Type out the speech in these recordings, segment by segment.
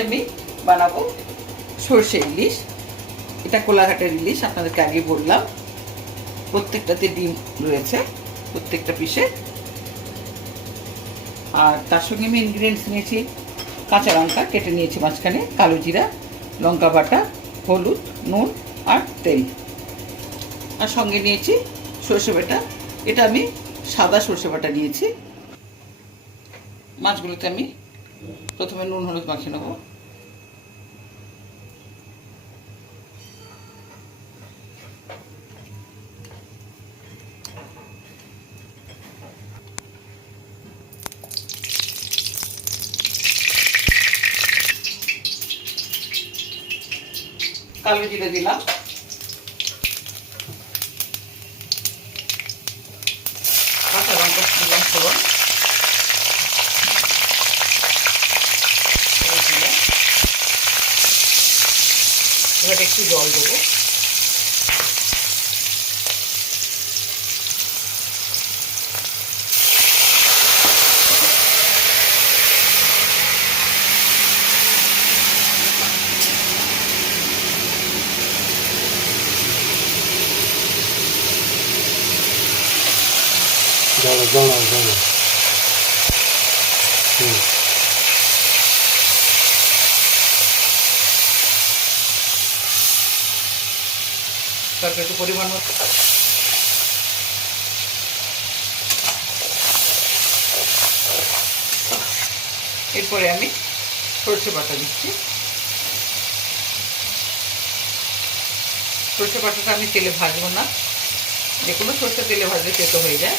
আমি বানাবো সর্ষে ইলিশ। এটা কোলাঘাটের ইলিশ, আপনাদেরকে আগে বললাম। প্রত্যেকটাতে ডিম রয়েছে, প্রত্যেকটা পিসে। আর তার সঙ্গে আমি ইনগ্রিডিয়েন্টস নিয়েছি কাঁচা লঙ্কা, কেটে নিয়েছি মাঝখানে কালো জিরা, লঙ্কা বাটা, হলুদ, নুন আর তেল। আর সঙ্গে নিয়েছি সর্ষে বাটা। এটা আমি সাদা সর্ষে বাটা নিয়েছি। মাছগুলোতে আমি প্রথমে নুন হলুদ মাখিয়ে নেব। কালো জিরে দিলাম কাঁচা লঙ্কা দিলাম ফোড়ন এই দিলাম। এবার একটু জল দেবো। দাঁড়া দাঁড়া দাঁড়া হুম তারপর একটু পরিমাণ মতো। এরপরে আমি সরষে পাতা দিচ্ছি। সরষে পাতাটা আমি তেলে ভাজবো না। যে কোনো সরষে তেলে ভাজলে তেতো হয়ে যায়।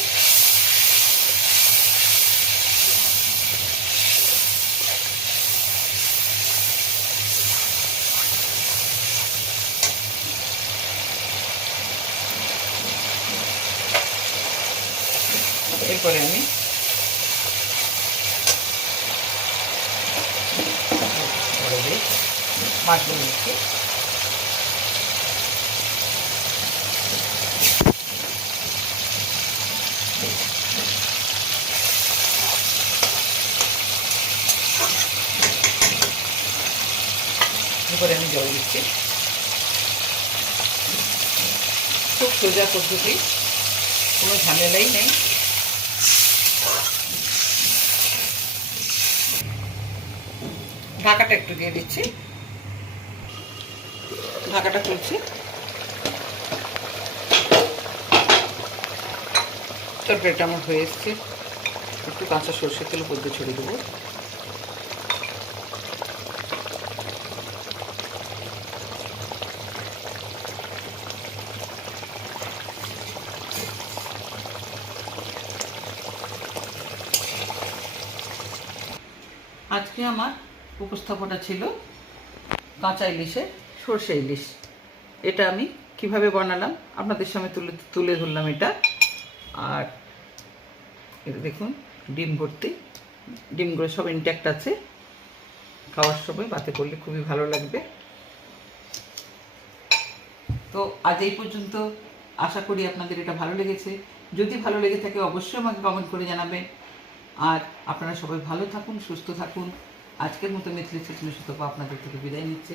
এরপরে আমি। মাছগুলো দিচ্ছি এরপরে আমি জল দিচ্ছি। খুব সোজা পদ্ধতি। কোনো ঝামেলাই নেই। ঢাকাটা একটু দিয়ে দিচ্ছি। ঢাকাটা খুলছি। তরকারিটা আমার হয়ে এসছে। একটু কাঁচা সর্ষের তেল পদ্ম ছড়িয়ে দেবো। আজকে আমার উপস্থাপনা ছিল কাঁচা ইলিশের সর্ষে ইলিশ। এটা আমি কীভাবে বানালাম, আপনাদের সামনে তুলে তুলে ধরলাম এটা। আর এটা দেখুন, ডিম ভর্তি। ডিমগুলো সব ইনট্যাক্ট আছে। খাওয়ার সময় বাতে করলে খুবই ভালো লাগবে। তো আজ এই পর্যন্ত। আশা করি আপনাদের এটা ভালো লেগেছে। যদি ভালো লেগে থাকে, অবশ্যই আমাকে কমেন্ট করে জানাবেন। আর আপনারা সবাই ভালো থাকুন, সুস্থ থাকুন। আজকের মতো মিথিলি চিত্র আপনাদের থেকে বিদায় নিচ্ছে।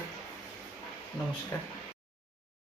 নমস্কার।